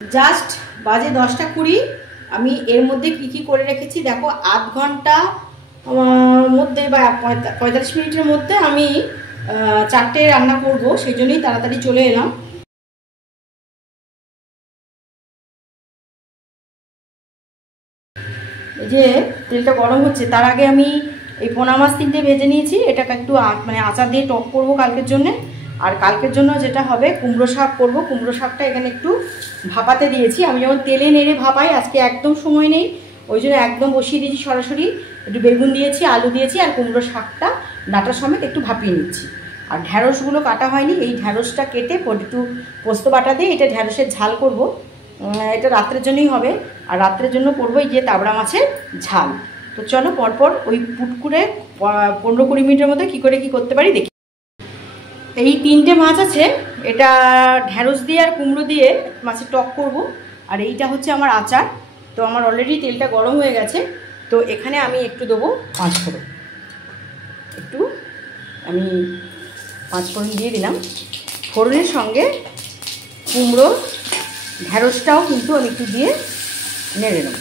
Just বাজে 10টা 20। আমি এর মধ্যে কি কি করে রেখেছি দেখো। আধ ঘন্টা মধ্যে বা 45 মিনিটের মধ্যে আমি 4টে রান্না করব, সেই জন্যই তাড়াতাড়ি চলে এলাম। এই যে তেলটা গরম হচ্ছে, তার আগে আমি এই পোনা মাছ 3টে ভেজে নিয়েছি। এটাকে একটু মানে আচার দিয়ে টক করবো কালকের জন্যে। আর কালকের জন্য যেটা হবে কুমড়ো শাক করবো। কুমড়ো শাকটা এখানে একটু ভাপাতে দিয়েছি। আমি যেমন তেলে নেড়ে ভাপাই, আজকে একদম সময় নেই, ওই জন্য একদম বসিয়ে দিয়েছি সরাসরি। একটু বেগুন দিয়েছি, আলু দিয়েছি, আর কুমড়ো শাকটা ডাঁটা সমেত একটু ভাপিয়ে নিচ্ছি। আর ঢ্যাঁড়সগুলো কাটা হয়নি, এই ঢ্যাঁড়সটা কেটে একটু পোস্ত বাটা দিয়ে এটা ঢ্যাঁড়সের ঝাল করব। এটা রাত্রের জন্যই হবে। আর রাত্রের জন্য করবো এই যে তাবড়া মাছের ঝাল। তো চলো পরপর ওই পুটকুরে 15-20 মিনিটের মধ্যে কী করে কী করতে পারি দেখি। এই 3টে মাছ আছে, এটা ঢ্যাঁড়স দিয়ে আর কুমড়ো দিয়ে মাছের টক করব। আর এইটা হচ্ছে আমার আচার। তো আমার অলরেডি তেলটা গরম হয়ে গেছে। তো এখানে আমি একটু দেবো 5 ফোড়ন। একটু আমি 5 ফোড়ন দিয়ে দিলাম। ফোড়নের সঙ্গে কুমড়ো ঢ্যাঁড়সটাও কিন্তু আমি একটু দিয়ে নেড়ে নেব।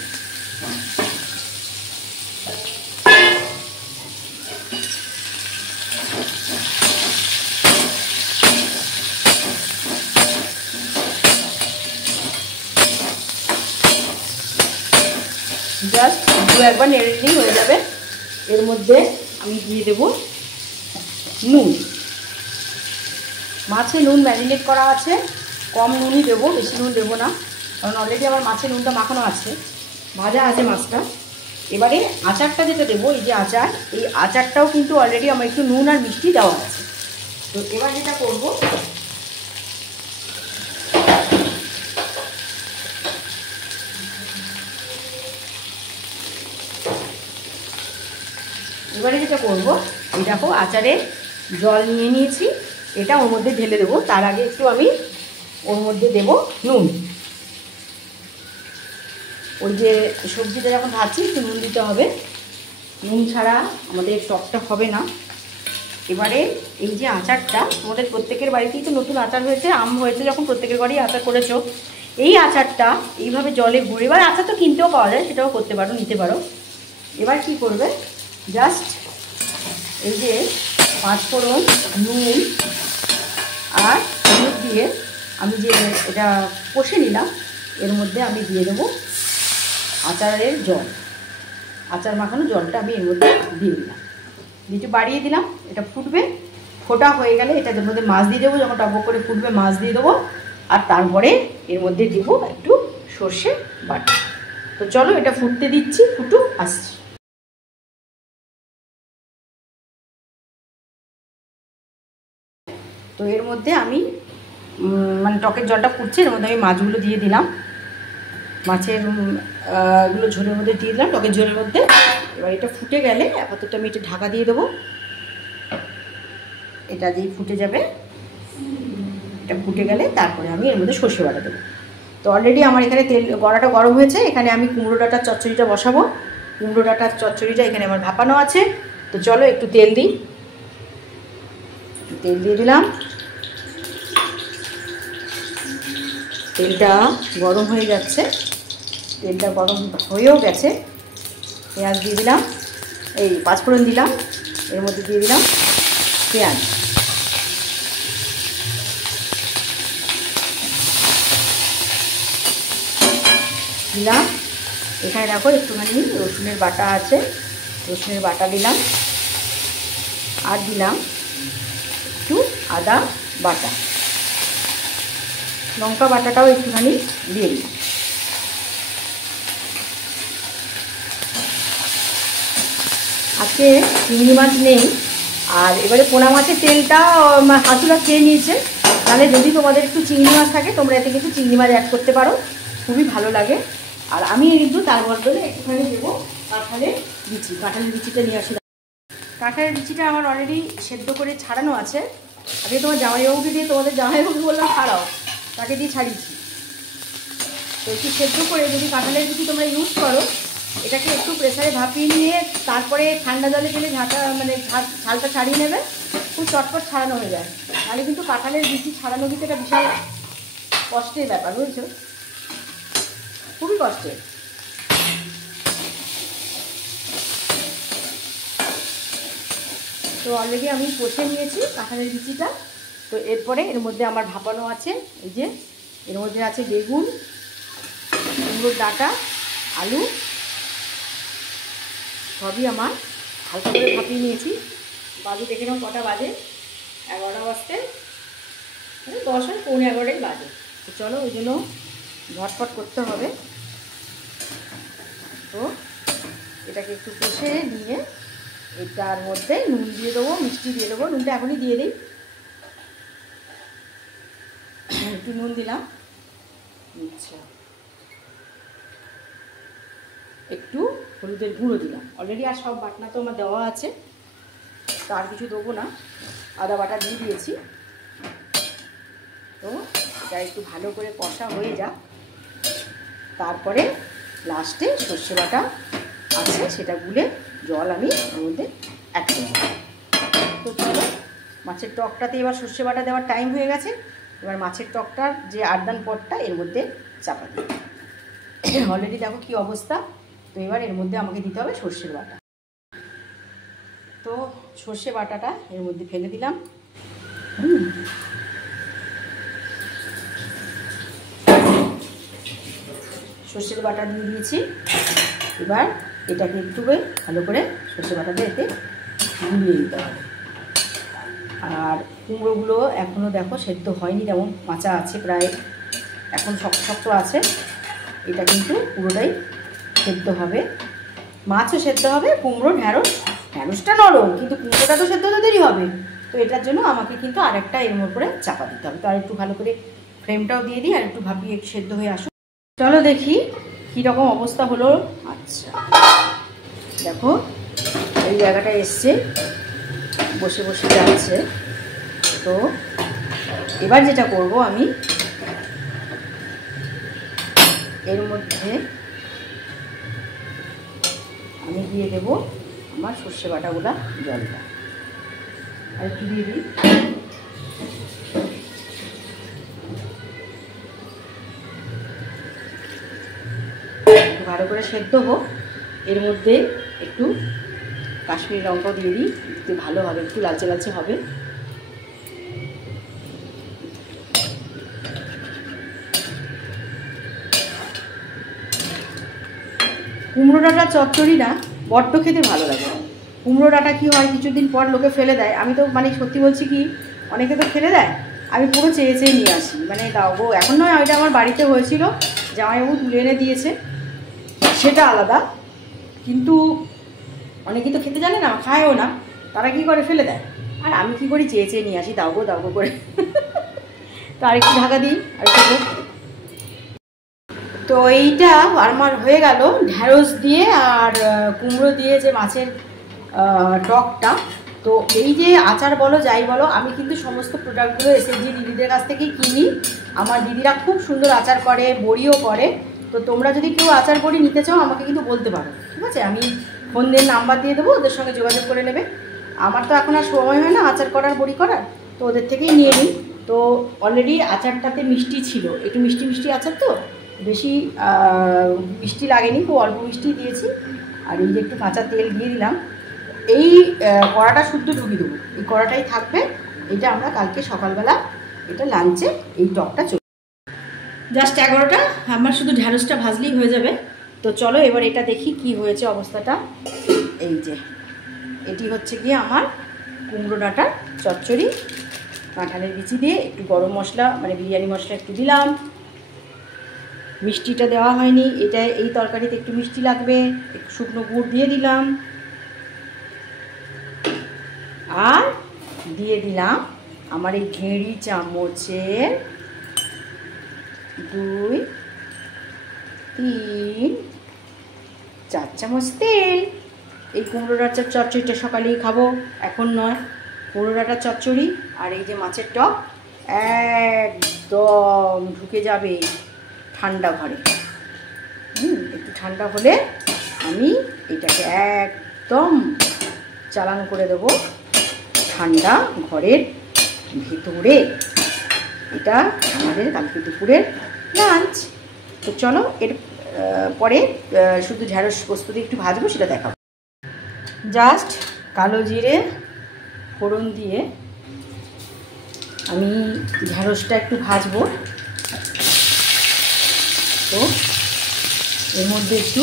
জাস্ট 2-একবার নেড়ে নিলেই হয়ে যাবে। এর মধ্যে আমি দিয়ে দেব নুন। মাছে নুন ম্যারিনেট করা আছে, কম নুনই দেবো, বেশি নুন দেবো না, কারণ অলরেডি আমার মাছে নুনটা মাখানো আছে, ভাজা আছে মাছটা। এবারে আচারটা যেটা দেবো, এই যে আচার, এই আচারটাও কিন্তু অলরেডি আমার একটু নুন আর মিষ্টি দেওয়া আছে। তো এবার যেটা করব, এই দেখো আচারে জল নিয়ে নিয়েছি, এটা ওর মধ্যে ঢেলে দেবো। তার আগে একটু আমি ওর মধ্যে দেব নুন। ওই যে সবজিটা যখন ভাজছি একটু নুন দিতে হবে, নুন ছাড়া আমাদের টকটা হবে না। এবারে এই যে আচারটা, তোমাদের প্রত্যেকের বাড়িতেই তো নতুন আচার হয়েছে, আম হয়েছে যখন প্রত্যেকের বাড়িই আচার করেছো। এই আচারটা এইভাবে জলে গুঁড়ে, এবার আচার তো কিনতেও পাওয়া যায়, সেটাও করতে পারো, নিতে পারো। এবার কি করবে, জাস্ট এই যে 5 ফোড়ন, নুন আর হলুদ দিয়ে আমি যে এটা কষে নিলাম, এর মধ্যে আমি দিয়ে দেবো আচারের জল। আচার মাখানো জলটা আমি এর মধ্যে দিয়ে দিলাম, একটু বাড়িয়ে দিলাম। এটা ফুটবে, ফোটা হয়ে গেলে এটার মধ্যে মাছ দিয়ে দেবো। যখন টক করে ফুটবে মাছ দিয়ে দেবো, আর তারপরে এর মধ্যে দিব একটু সর্ষে বাটা। তো চলো এটা ফুটতে দিচ্ছি, ফুটুক, আসছি। তো এর মধ্যে আমি মানে টকের জলটা ফুটছে, এর মধ্যে আমি মাছগুলো দিয়ে দিলাম। মাছের এগুলো ঝোলের মধ্যে দিয়ে দিলাম, টকের ঝোলের মধ্যে। এবার এটা ফুটে গেলে আপাতত আমি এটা ঢাকা দিয়ে দেবো। এটা দিয়ে ফুটে যাবে, এটা ফুটে গেলে তারপরে আমি এর মধ্যে সর্ষে বাটা দেবো। তো অলরেডি আমার এখানে তেল গড়াটা গরম হয়েছে, এখানে আমি কুমড়ো ডাঁটার চচ্চড়িটা বসাবো। কুমড়ো ডাঁটার চচ্চড়িটা এখানে আমার ভাপানো আছে। তো চলো একটু তেল দিই, তেল দিয়ে দিলাম। তেলটা গরম হয়ে যাচ্ছে, তেলটা গরম হয়েও গেছে। পেঁয়াজ দিয়ে দিলাম, এই 5 ফোড়ন দিলাম, এর মধ্যে দিয়ে দিলাম পেঁয়াজ, দিলাম। এখানে দেখো একটুখানি রসুনের বাটা আছে, রসুনের বাটা দিলাম, আর দিলাম একটু আদা বাটা, লঙ্কা বাটাটাও একটুখানি দিয়ে দিলাম। আজকে চিংড়ি মাছ নেই, আর এবারে পোনা মাছের তেলটা হাঁসুরা খেয়ে নিয়েছে। তাহলে যদি তোমাদের একটু চিংড়ি মাছ থাকে, তোমরা এতে কিন্তু চিংড়ি মাছ অ্যাড করতে পারো, খুবই ভালো লাগে। আর আমি কিন্তু তার বদলে একটুখানি দেবো কাঁঠালের বিচি। কাঁঠালের বিচিটা নিয়ে আসি। কাঁঠালের বিচিটা আমার অলরেডি সেদ্ধ করে ছাড়ানো আছে। আমি তোমার জামাইবাবুকে দিয়ে, তোমাদের জামাইবাবুকে বললাম ছাড়াও, তাকে দিয়ে ছাড়িয়েছি। তো একটু সেদ্ধ করে যদি কাঁঠালের বিচি তোমরা ইউজ করো, এটাকে একটু প্রেসারে ভাপিয়ে নিয়ে তারপরে ঠান্ডা জলে গেলে মানে ছালটা ছাড়িয়ে নেবে, খুব চটপট ছাড়ানো হয়ে যায়। নাহলে কিন্তু কাঁঠালের বিচি ছাড়ানো দিতে এটা বিশাল কষ্টের ব্যাপার, বুঝছো। খুবই কষ্টের। তো অলরেডি আমি কষে নিয়েছি কাঁঠালের বিচিটা। তো এরপরে এর মধ্যে আমার ভাপানো আছে, এই যে এর মধ্যে আছে বেগুন, কুমড়োর ডাঁটা, আলু, সবই আমার হালকা করে ভাপিয়ে নিয়েছি। বাজে দেখে নাও কটা বাজে, 11টা বাজতে মানে 10 আর 11:15 বাজে। তো চলো ওই জন্য ঝটপট করতে হবে। তো এটাকে একটু কষে নিয়ে এটার মধ্যে নুন দিয়ে দেবো, মিষ্টি দিয়ে দেবো। নুনটা এখনই দিয়ে দিই, একটু নুন দিলাম। আচ্ছা, একটু হলুদের গুঁড়ো দিলাম। অলরেডি আর সব বাটনা তো আমার দেওয়া আছে, তো আর কিছু দেবো না, আদা বাটা দিয়ে দিয়েছি। তো এটা একটু ভালো করে কষা হয়ে যাক, তারপরে লাস্টে সর্ষে বাটা আছে সেটা গুলে জল আমি ওর মধ্যে অ্যাড করব। তো চলো মাছের টকটাতে এবার সর্ষে বাটা দেওয়ার টাইম হয়ে গেছে। এবার মাছের টকটার যে আটদান পটটা এর মধ্যে চাপা দিই। অলরেডি দেখো কি অবস্থা। তো এবার এর মধ্যে আমাকে দিতে হবে সর্ষের বাটা। তো সর্ষে বাটাটা এর মধ্যে ফেলে দিলাম। সর্ষের বাটা দিয়ে দিয়েছি। এবার এটাকে একটু ভালো করে সর্ষে বাটাটা এতে গুলিয়ে দিতে হবে। আর কুমড়োগুলো এখনও দেখো সেদ্ধ হয়নি, যেমন কাঁচা আছে, প্রায় এখন শক্ত শক্ত আছে। এটা কিন্তু পুরোটাই সেদ্ধ হবে, মাছও সেদ্ধ হবে, কুমড়ো ঢ্যাঁড়সটা নরম, কিন্তু কুমড়োটা তো সেদ্ধ হতে দেরি হবে। তো এটার জন্য আমাকে কিন্তু আরেকটা এর উপরে চাপা দিতে হবে। তো আর একটু ভালো করে ফ্লেমটাও দিয়ে দিই, আর একটু ভাপিয়ে একটু সেদ্ধ হয়ে আসুক। চলো দেখি কীরকম অবস্থা হলো। আচ্ছা দেখো এই জায়গাটা এসছে, বসে বসে যাচ্ছে। তো এবার যেটা করব আমি এর মধ্যে আমি দিয়ে দেবো আমার সর্ষে বাটাগুলা জলটা, আর একটু দিয়ে দিই। ভালো করে সেদ্ধ হোক, এর মধ্যে একটু কাশ্মীরি লঙ্কাও দিয়ে দিই, একটু ভালো হবে, একটু লালচে লালচে হবে। কুমড়ো ডাঁটা চচ্চড়ি না বড্ড খেতে ভালো লাগে। কুমড়ো ডাঁটা কী হয় কিছুদিন পর লোকে ফেলে দেয়, আমি তো মানে সত্যি বলছি কি অনেকে তো ফেলে দেয়, আমি পুরো চেয়ে চেয়ে নিয়ে আসি। মানে দাও গো, এখন নয়, ওইটা আমার বাড়িতে হয়েছিল, জামাইবাবু তুলে এনে দিয়েছে, সেটা আলাদা। কিন্তু অনেকে তো খেতে জানে না, খায়ও না, তারা কী করে ফেলে দেয়। আর আমি কী করি, চেয়ে চেয়ে নিয়ে আসি, দাও গো করে। তো আরেকটু ঢাকা দিই, আরেকটু। তো এইটা আমার হয়ে গেল ঢ্যাঁড়স দিয়ে আর কুমড়ো দিয়ে যে মাছের টকটা। তো এই যে আচার বলো যাই বলো, আমি কিন্তু সমস্ত প্রোডাক্টগুলো এসএসজি দিদিদের কাছ থেকেই কিনি। আমার দিদিরা খুব সুন্দর আচার করে, বড়িও করে। তো তোমরা যদি কেউ আচার বড়ি নিতে চাও আমাকে কিন্তু বলতে পারো, ঠিক আছে? আমি ফোন দিয়ে নাম্বার দিয়ে দেবো, ওদের সঙ্গে যোগাযোগ করে নেবে। আমার তো এখন আর সময় হয় না আচার করার, বড়ি করার, তো ওদের থেকেই নিয়ে নিই। তো অলরেডি আচারটাতে মিষ্টি ছিল, একটু মিষ্টি মিষ্টি আচার, তো বেশি মিষ্টি লাগেনি, খুব অল্প মিষ্টি দিয়েছি। আর এই যে একটু কাঁচা তেল দিয়ে দিলাম। এই কড়াটা শুদ্ধ ঢুকিয়ে দেবো, এই কড়াটাই থাকবে। এটা আমরা কালকে সকালবেলা এটা লাঞ্চে এই টকটা চলে জাস্ট 11টা, আমার শুধু ঢ্যাঁড়সটা ভাজলেই হয়ে যাবে। তো চলো এবার এটা দেখি কি হয়েছে অবস্থাটা। এই যে এটি হচ্ছে গিয়ে আমার কুমড়ো ডাঁটার চচ্চড়ি, কাঁঠালের বিচি দিয়ে একটু গরম মশলা মানে বিরিয়ানি মশলা একটু দিলাম। মিষ্টিটা দেওয়া হয়নি, এটা এই তরকারিতে একটু মিষ্টি লাগবে, একটু শুকনো গুড় দিয়ে দিলাম। আর দিয়ে দিলাম আমার এই ঘেঁড়ি চামচের 2, 3, 4 চামচ তেল। এই কুমড়ো ডাঁটার চচ্চড়িটা সকালেই খাবো, এখন নয়। কুমড়ো ডাঁটার চচ্চড়ি আর এই যে মাছের টক একদম ঢুকে যাবে ঠান্ডা ঘরে। একটু ঠান্ডা হলে আমি এটাকে একদম চালান করে দেবো ঠান্ডা ঘরের ভিতরে। এটা আমাদের কালকে দুপুরের লাঞ্চ। তো চলো এর পরে শুধু ঢ্যাঁড়স পোস্ত দিয়ে একটু ভাজবো, সেটা দেখাবো। জাস্ট কালো জিরে ফোড়ন দিয়ে আমি ঢ্যাঁড়সটা একটু ভাজবো। তো এর মধ্যে একটু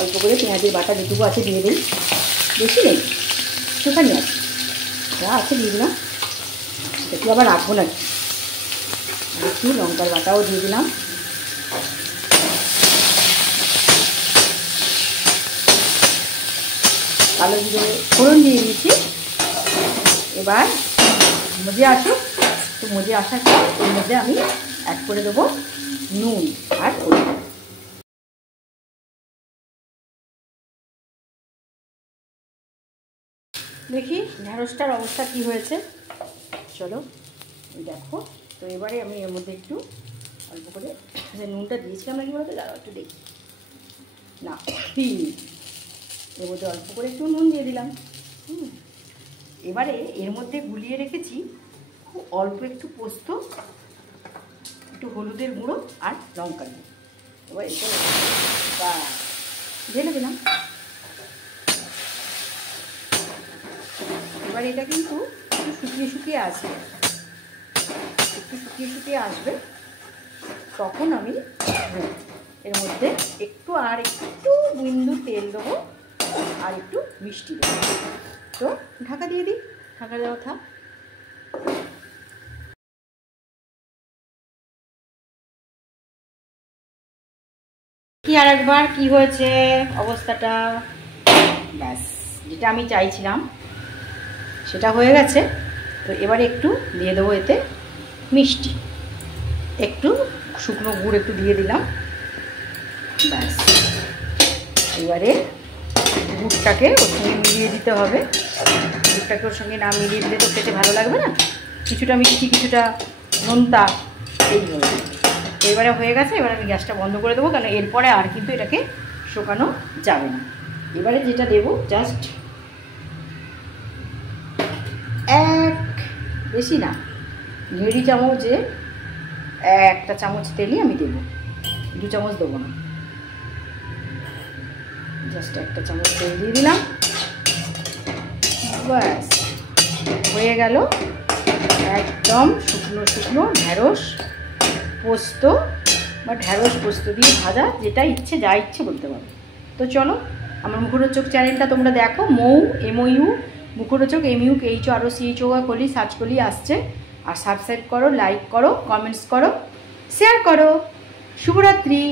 অল্প করে পেঁয়াজের বাটা যেটুকু আছে দিয়ে দিই, বেশি নেই, একটুখানি আছে, যা আছে দিয়ে দিলাম, একটু আবার রাখবো না, একটু লঙ্কার বাটাও দিয়ে দিলাম। কালো জিরে ফোড়ন দিয়ে দিয়েছি। এবার মজে আসুক, তো মজে আসার পর এর মধ্যে আমি অ্যাড করে দেবো নুন আর হলুদ। দেখি ঢ্যাঁড়সটার অবস্থা কি হয়েছে, চলো দেখো। তো এবারে আমি এর মধ্যে একটু অল্প করে যে নুনটা দিয়েছিলাম নাকি বলতে, দাঁড়াও একটু দেখি, না দিইনি, এর মধ্যে অল্প করে একটু নুন দিয়ে দিলাম। এবারে এর মধ্যে গুলিয়ে রেখেছি খুব অল্প একটু পোস্ত, একটু হলুদের গুঁড়ো আর লঙ্কা দিয়ে, এবার এটা ঢেলে দিলাম। এবার এটা কিন্তু একটু শুকিয়ে শুকিয়ে আসবে, একটু শুকিয়ে শুকিয়ে আসবে, তখন আমি এর মধ্যে একটু আর একটু বিন্দু তেল দেবো আর একটু মিষ্টি দেবো। তো ঢাকা দিয়ে দিই, ঢাকা দেওয়া থাক। কি আর একবার কি হয়েছে অবস্থাটা, ব্যাস যেটা আমি চাইছিলাম সেটা হয়ে গেছে। তো এবারে একটু দিয়ে দেবো এতে মিষ্টি, একটু শুকনো গুড় একটু দিয়ে দিলাম, ব্যাস। এবারে গুড়টাকে ওর সঙ্গে মিলিয়ে দিতে হবে, গুড়টাকে ওর সঙ্গে না মিলিয়ে দিলে তো খেতে ভালো লাগবে না, কিছুটা মিষ্টি কিছুটা নোনতা এই হলো। এবারে হয়ে গেছে, এবার আমি গ্যাসটা বন্ধ করে দেবো, কারণ এরপরে আর কিন্তু এটাকে শুকানো যাবে না। এবারে যেটা দেবো জাস্ট বেশি না, নেড়ি চামচে একটা চামচ তেলই আমি দেবো, 2 চামচ দেবো না, জাস্ট একটা চামচ তেল দিয়ে দিলাম, ব্যাস হয়ে গেল একদম শুকনো শুকনো ঢ্যাঁড়স পোস্ত বা ঢ্যাঁড়স পোস্ত দিয়ে ভাজা, যেটা ইচ্ছে যা ইচ্ছে বলতে পারো। তো চলো আমার মুখরোচক চ্যানেলটা তোমরা দেখো, MOU মুখরোচক MUKHROCHO করলি সার্চ করলি আসছে, আর সাবস্ক্রাইব করো, লাইক করো, কমেন্টস করো, শেয়ার করো। শুভরাত্রি।